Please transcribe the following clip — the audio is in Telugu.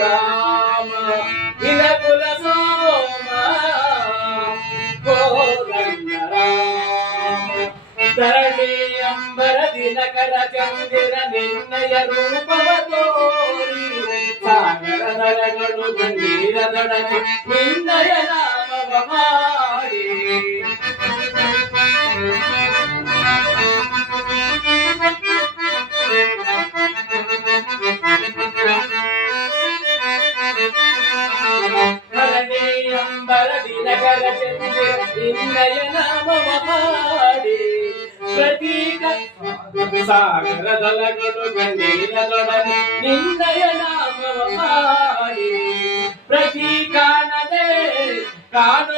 రామ ఇనకుల సోమ కోదండ రామ. ధరణి అంబర దినకర చందిర నిర్ణయ రూపవతోరి సాగర దళగడు గంభీర దొడచి నిన్నయ దిగంబర దినగర నామమాడి ప్రతీక సాగరదలగడు గండిన తొడని నిన్నయ నామమాడి ప్రతీకానదే కాను